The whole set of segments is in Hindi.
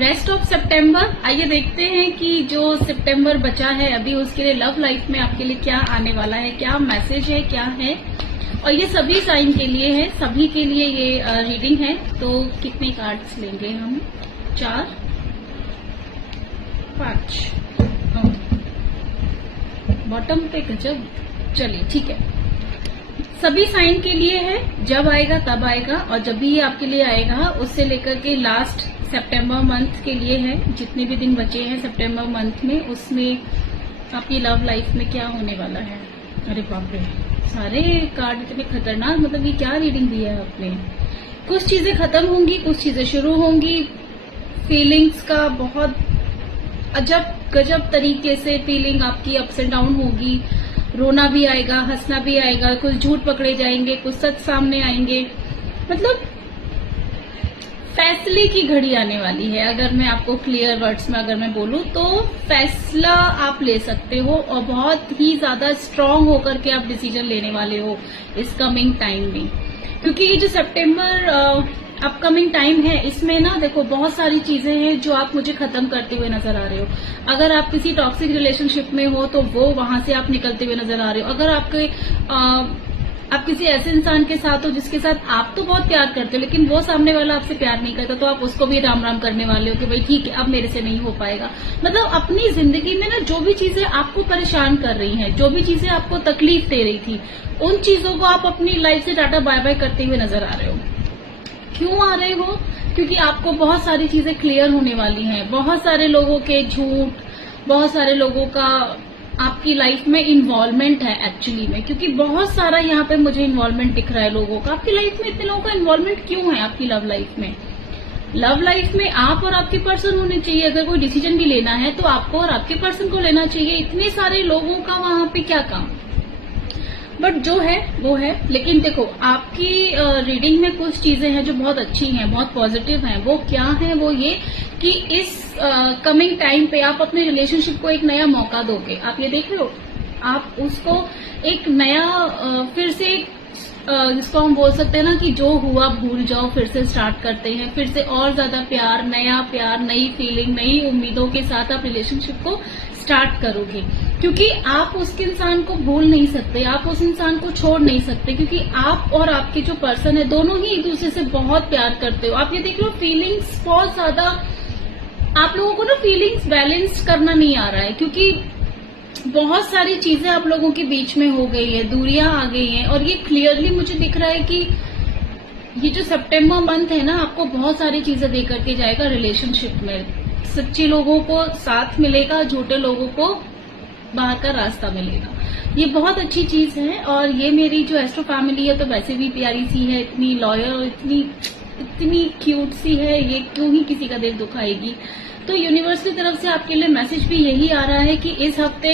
रेस्ट ऑफ सितंबर। आइए देखते हैं कि जो सितंबर बचा है अभी उसके लिए लव लाइफ में आपके लिए क्या आने वाला है, क्या मैसेज है, क्या है। और ये सभी साइन के लिए है, सभी के लिए ये रीडिंग है। तो कितने कार्ड्स लेंगे हम? 4 5 बॉटम पे गजब। चलिए ठीक है, सभी साइन के लिए है। जब आएगा तब आएगा, और जब भी ये आपके लिए आएगा उससे लेकर के लास्ट सितंबर मंथ के लिए है। जितने भी दिन बचे हैं सितंबर मंथ में, उसमें आपकी लव लाइफ में क्या होने वाला है। अरे बाप रे, सारे कार्ड इतने खतरनाक, मतलब ये क्या रीडिंग दी है आपने। कुछ चीजें खत्म होंगी, कुछ चीजें शुरू होंगी। फीलिंग्स का बहुत अजब गजब तरीके से फीलिंग आपकी अप्स एंड डाउन होगी। रोना भी आएगा, हंसना भी आएगा, कुछ झूठ पकड़े जाएंगे, कुछ सच सामने आएंगे। मतलब फैसले की घड़ी आने वाली है। अगर मैं आपको क्लियर वर्ड्स में अगर मैं बोलूं तो फैसला आप ले सकते हो, और बहुत ही ज्यादा स्ट्रांग होकर के आप डिसीजन लेने वाले हो इस कमिंग टाइम में। क्योंकि ये जो सितंबर अपकमिंग टाइम है, इसमें ना देखो बहुत सारी चीजें हैं जो आप मुझे खत्म करते हुए नजर आ रहे हो। अगर आप किसी टॉक्सिक रिलेशनशिप में हो तो वो वहां से आप निकलते हुए नजर आ रहे हो। अगर आप किसी ऐसे इंसान के साथ हो जिसके साथ आप तो बहुत प्यार करते हो लेकिन वो सामने वाला आपसे प्यार नहीं करता, तो आप उसको भी राम राम करने वाले हो कि भाई ठीक है अब मेरे से नहीं हो पाएगा। मतलब अपनी जिंदगी में ना जो भी चीजें आपको परेशान कर रही हैं, जो भी चीजें आपको तकलीफ दे रही थी, उन चीजों को आप अपनी लाइफ से टाटा बाय बाय करते हुए नजर आ रहे हो। क्यों आ रहे हो? क्योंकि आपको बहुत सारी चीजें क्लियर होने वाली हैं। बहुत सारे लोगों के झूठ, बहुत सारे लोगों का आपकी लाइफ में इन्वॉल्वमेंट है एक्चुअली में। क्योंकि बहुत सारा यहाँ पे मुझे इन्वॉल्वमेंट दिख रहा है लोगों का। आपकी लाइफ में इतने लोगों का इन्वॉल्वमेंट क्यों है? आपकी लव लाइफ में, लव लाइफ में आप और आपके पर्सन होने चाहिए। अगर कोई डिसीजन भी लेना है तो आपको और आपके पर्सन को लेना चाहिए। इतने सारे लोगों का वहां पे क्या काम। बट जो है वो है। लेकिन देखो आपकी रीडिंग में कुछ चीजें हैं जो बहुत अच्छी हैं, बहुत पॉजिटिव हैं। वो क्या है? वो ये कि इस कमिंग टाइम पे आप अपने रिलेशनशिप को एक नया मौका दोगे। आप ये देख रहे हो, आप उसको एक नया फिर से जिसको हम बोल सकते हैं ना कि जो हुआ भूल जाओ, फिर से स्टार्ट करते हैं। फिर से और ज्यादा प्यार, नया प्यार, नई फीलिंग, नई उम्मीदों के साथ आप रिलेशनशिप को स्टार्ट करोगे। क्योंकि आप उस इंसान को भूल नहीं सकते, आप उस इंसान को छोड़ नहीं सकते। क्योंकि आप और आपके जो पर्सन है दोनों ही एक दूसरे से बहुत प्यार करते हो। आप ये देख लो, फीलिंग्स बहुत ज्यादा आप लोगों को ना फीलिंग्स बैलेंस करना नहीं आ रहा है। क्योंकि बहुत सारी चीजें आप लोगों के बीच में हो गई है, दूरियां आ गई हैं। और ये क्लियरली मुझे दिख रहा है कि ये जो सितंबर मंथ है ना, आपको बहुत सारी चीजें दे करके जाएगा रिलेशनशिप में। सच्चे लोगों को साथ मिलेगा, झूठे लोगों को बाहर का रास्ता मिलेगा। ये बहुत अच्छी चीज है। और ये मेरी जो एस्ट्रो फैमिली है तो वैसे भी प्यारी सी है, इतनी लॉयल, इतनी क्यूट सी है, ये क्यों ही किसी का दिल दुखाएगी। तो यूनिवर्स की तरफ से आपके लिए मैसेज भी यही आ रहा है कि इस हफ्ते,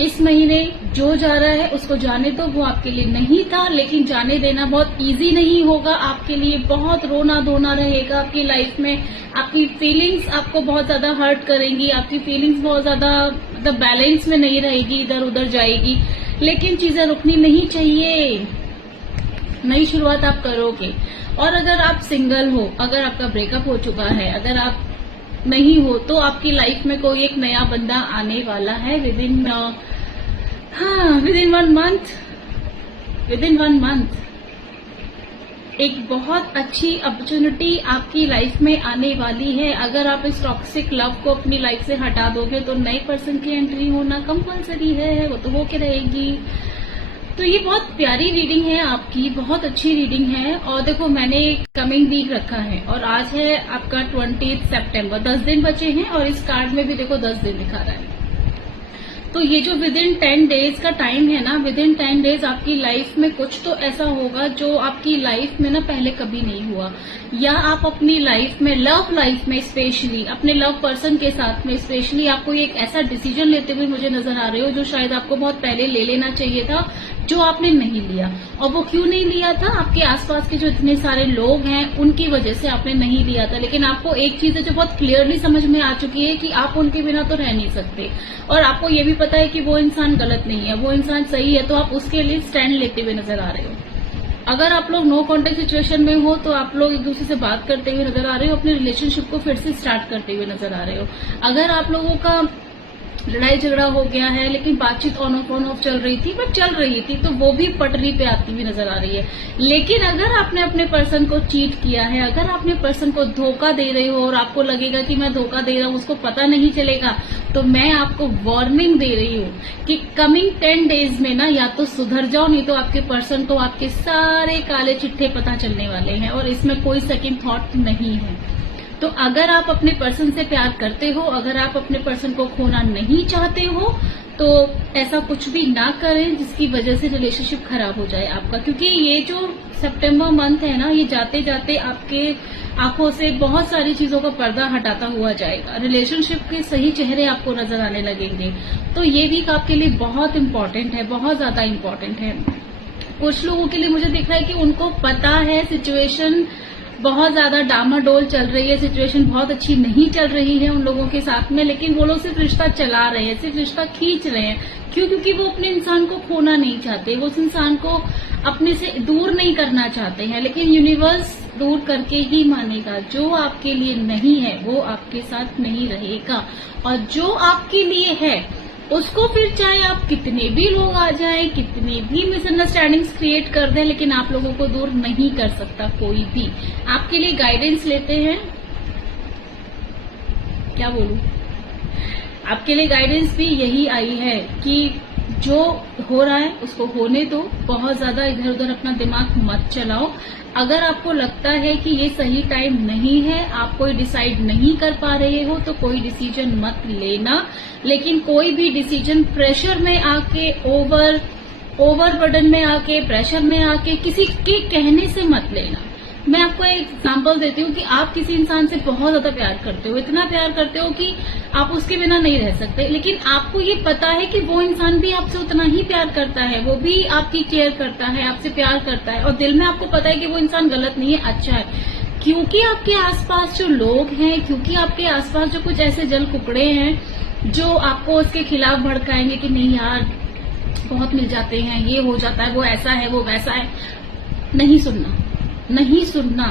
इस महीने जो जा रहा है उसको जाने दो। वो आपके लिए नहीं था, लेकिन जाने देना बहुत इजी नहीं होगा आपके लिए। बहुत रोना धोना रहेगा आपकी लाइफ में। आपकी फीलिंग्स आपको बहुत ज्यादा हर्ट करेंगी। आपकी फीलिंग्स बहुत ज्यादा मतलब बैलेंस में नहीं रहेगी, इधर उधर जाएगी। लेकिन चीजें रुकनी नहीं चाहिए, नई शुरुआत आप करोगे। और अगर आप सिंगल हो, अगर आपका ब्रेकअप हो चुका है, अगर आप नहीं हो, तो आपकी लाइफ में कोई एक नया बंदा आने वाला है विद इन 1 मंथ। एक बहुत अच्छी अपॉर्चुनिटी आपकी लाइफ में आने वाली है। अगर आप इस टॉक्सिक लव को अपनी लाइफ से हटा दोगे तो नए पर्सन की एंट्री होना कंपलसरी है, वो तो होके रहेगी। तो ये बहुत प्यारी रीडिंग है आपकी, बहुत अच्छी रीडिंग है। और देखो मैंने कमिंग वीक रखा है और आज है आपका 20 सितंबर, 10 दिन बचे हैं। और इस कार्ड में भी देखो 10 दिन दिखा रहा है। तो ये जो विद इन 10 डेज का टाइम है ना, विद इन 10 डेज आपकी लाइफ में कुछ तो ऐसा होगा जो आपकी लाइफ में ना पहले कभी नहीं हुआ। या आप अपनी लाइफ में, लव लाइफ में स्पेशली, अपने लव पर्सन के साथ में स्पेशली आपको एक ऐसा डिसीजन लेते हुए मुझे नजर आ रहे हो जो शायद आपको बहुत पहले ले लेना चाहिए था, जो आपने नहीं लिया। और वो क्यों नहीं लिया था? आपके आसपास के जो इतने सारे लोग हैं उनकी वजह से आपने नहीं लिया था। लेकिन आपको एक चीज है जो बहुत क्लियरली समझ में आ चुकी है कि आप उनके बिना तो रह नहीं सकते। और आपको ये भी पता है कि वो इंसान गलत नहीं है, वो इंसान सही है। तो आप उसके लिए स्टैंड लेते हुए नजर आ रहे हो। अगर आप लोग नो कॉन्टेक्ट सिचुएशन में हो तो आप लोग एक दूसरे से बात करते हुए नजर आ रहे हो, अपने रिलेशनशिप को फिर से स्टार्ट करते हुए नजर आ रहे हो। अगर आप लोगों का लड़ाई झगड़ा हो गया है लेकिन बातचीत ऑन ऑफ चल रही थी, बट चल रही थी, तो वो भी पटरी पे आती हुई नजर आ रही है। लेकिन अगर आपने अपने पर्सन को चीट किया है, अगर आपने पर्सन को धोखा दे रहे हो और आपको लगेगा कि मैं धोखा दे रहा हूं, उसको पता नहीं चलेगा, तो मैं आपको वार्निंग दे रही हूँ कि कमिंग 10 डेज में ना या तो सुधर जाओ, नहीं तो आपके पर्सन को आपके सारे काले चिट्ठे पता चलने वाले हैं और इसमें कोई सेकंड थॉट नहीं है। तो अगर आप अपने पर्सन से प्यार करते हो, अगर आप अपने पर्सन को खोना नहीं चाहते हो, तो ऐसा कुछ भी ना करें जिसकी वजह से रिलेशनशिप खराब हो जाए आपका। क्योंकि ये जो सितंबर मंथ है ना, ये जाते जाते आपके आंखों से बहुत सारी चीजों का पर्दा हटाता हुआ जाएगा, रिलेशनशिप के सही चेहरे आपको नजर आने लगेंगे। तो ये वीक आपके लिए बहुत इम्पोर्टेंट है, बहुत ज्यादा इम्पोर्टेंट है। कुछ लोगों के लिए मुझे दिख रहा है कि उनको पता है सिचुएशन बहुत ज्यादा डामाडोल चल रही है, सिचुएशन बहुत अच्छी नहीं चल रही है उन लोगों के साथ में, लेकिन वो लोग सिर्फ रिश्ता चला रहे हैं, सिर्फ रिश्ता खींच रहे हैं। क्यों? क्योंकि वो अपने इंसान को खोना नहीं चाहते, वो उस इंसान को अपने से दूर नहीं करना चाहते हैं। लेकिन यूनिवर्स दूर करके ही मानेगा। जो आपके लिए नहीं है वो आपके साथ नहीं रहेगा, और जो आपके लिए है उसको फिर चाहे आप कितने भी लोग आ जाएं, कितने भी मिसअंडरस्टैंडिंग्स क्रिएट कर दें, लेकिन आप लोगों को दूर नहीं कर सकता कोई भी। आपके लिए गाइडेंस लेते हैं, क्या बोलूं, आपके लिए गाइडेंस भी यही आई है कि जो हो रहा है उसको होने दो, बहुत ज्यादा इधर उधर अपना दिमाग मत चलाओ। अगर आपको लगता है कि ये सही टाइम नहीं है, आप कोई डिसाइड नहीं कर पा रहे हो, तो कोई डिसीजन मत लेना। लेकिन कोई भी डिसीजन प्रेशर में आके, ओवरबर्डन में आके, प्रेशर में आके, किसी के कहने से मत लेना। मैं आपको एक एग्जांपल देती हूँ कि आप किसी इंसान से बहुत ज्यादा प्यार करते हो, इतना प्यार करते हो कि आप उसके बिना नहीं रह सकते, लेकिन आपको ये पता है कि वो इंसान भी आपसे उतना ही प्यार करता है, वो भी आपकी केयर करता है, आपसे प्यार करता है, और दिल में आपको पता है कि वो इंसान गलत नहीं है, अच्छा है। क्योंकि आपके आसपास जो लोग हैं, क्योंकि आपके आसपास जो कुछ ऐसे जल कुकड़े हैं जो आपको उसके खिलाफ भड़काएंगे कि नहीं यार बहुत मिल जाते हैं, ये हो जाता है, वो ऐसा है, वो वैसा है, नहीं सुनना, नहीं सुनना।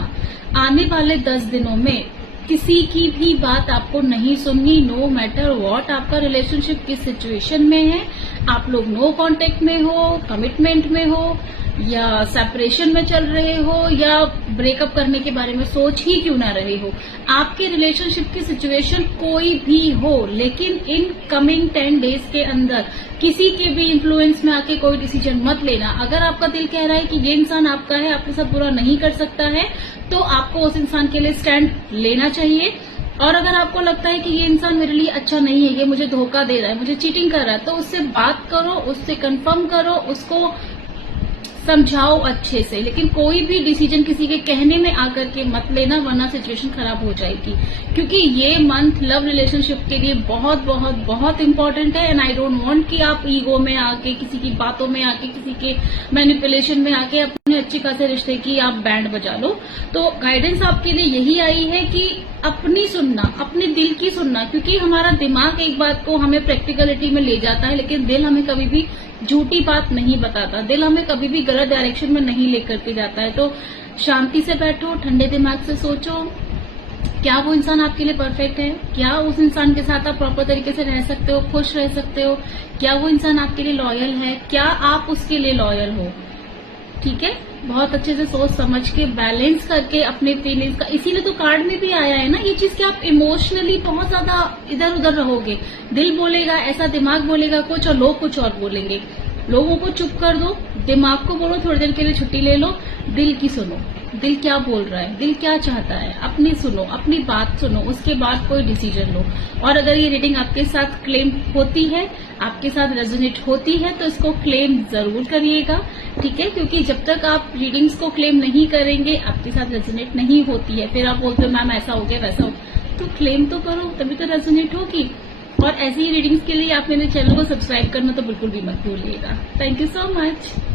आने वाले 10 दिनों में किसी की भी बात आपको नहीं सुननी, नो मैटर व्हाट आपका रिलेशनशिप किस सिचुएशन में है, आप लोग नो कांटेक्ट में हो, कमिटमेंट में हो, या सेपरेशन में चल रहे हो, या ब्रेकअप करने के बारे में सोच ही क्यों ना रहे हो, आपके रिलेशनशिप की सिचुएशन कोई भी हो, लेकिन इन कमिंग 10 डेज के अंदर किसी के भी इन्फ्लुएंस में आके कोई डिसीजन मत लेना। अगर आपका दिल कह रहा है कि ये इंसान आपका है, आपके साथ बुरा नहीं कर सकता है, तो आपको उस इंसान के लिए स्टैंड लेना चाहिए। और अगर आपको लगता है कि ये इंसान मेरे लिए अच्छा नहीं है, ये मुझे धोखा दे रहा है, मुझे चीटिंग कर रहा है, तो उससे बात करो, उससे कंफर्म करो, उसको समझाओ अच्छे से। लेकिन कोई भी डिसीजन किसी के कहने में आकर के मत लेना, वरना सिचुएशन खराब हो जाएगी। क्योंकि ये मंथ लव रिलेशनशिप के लिए बहुत बहुत बहुत इंपॉर्टेंट है, एंड आई डोंट वांट कि आप ईगो में आके, किसी की बातों में आके, किसी के मैनिपुलेशन में आके अपने अच्छे खासे रिश्ते की आप बैंड बजा लो। तो गाइडेंस आपके लिए यही आई है कि अपनी सुनना, अपने दिल की सुनना, क्योंकि हमारा दिमाग एक बात को हमें प्रैक्टिकलिटी में ले जाता है, लेकिन दिल हमें कभी भी झूठी बात नहीं बताता, दिल हमें कभी भी गलत डायरेक्शन में नहीं लेकर के जाता है। तो शांति से बैठो, ठंडे दिमाग से सोचो, क्या वो इंसान आपके लिए परफेक्ट है, क्या उस इंसान के साथ आप प्रॉपर तरीके से रह सकते हो, खुश रह सकते हो, क्या वो इंसान आपके लिए लॉयल है, क्या आप उसके लिए लॉयल हो। ठीक है, बहुत अच्छे से सोच समझ के बैलेंस करके अपने फीलिंग्स का, इसीलिए तो कार्ड में भी आया है ना ये चीज कि आप इमोशनली बहुत ज्यादा इधर उधर रहोगे, दिल बोलेगा ऐसा, दिमाग बोलेगा कुछ और लोग कुछ और बोलेंगे। लोगों को चुप कर दो, दिमाग को बोलो थोड़ी देर के लिए छुट्टी ले लो, दिल की सुनो, दिल क्या बोल रहा है, दिल क्या चाहता है, अपनी सुनो, अपनी बात सुनो, उसके बाद कोई डिसीजन लो। और अगर ये रीडिंग आपके साथ क्लेम होती है, आपके साथ रेजोनेट होती है, तो इसको क्लेम जरूर करिएगा। ठीक है, क्योंकि जब तक आप रीडिंग्स को क्लेम नहीं करेंगे, आपके साथ रेजोनेट नहीं होती है, फिर आप बोलते हो मैम ऐसा हो गया वैसा हो, तो क्लेम तो करो, तभी तो रेजोनेट होगी। और ऐसी ही रीडिंग्स के लिए आप मेरे चैनल को सब्सक्राइब करना तो बिल्कुल भी मत भूलिएगा। Thank you so much.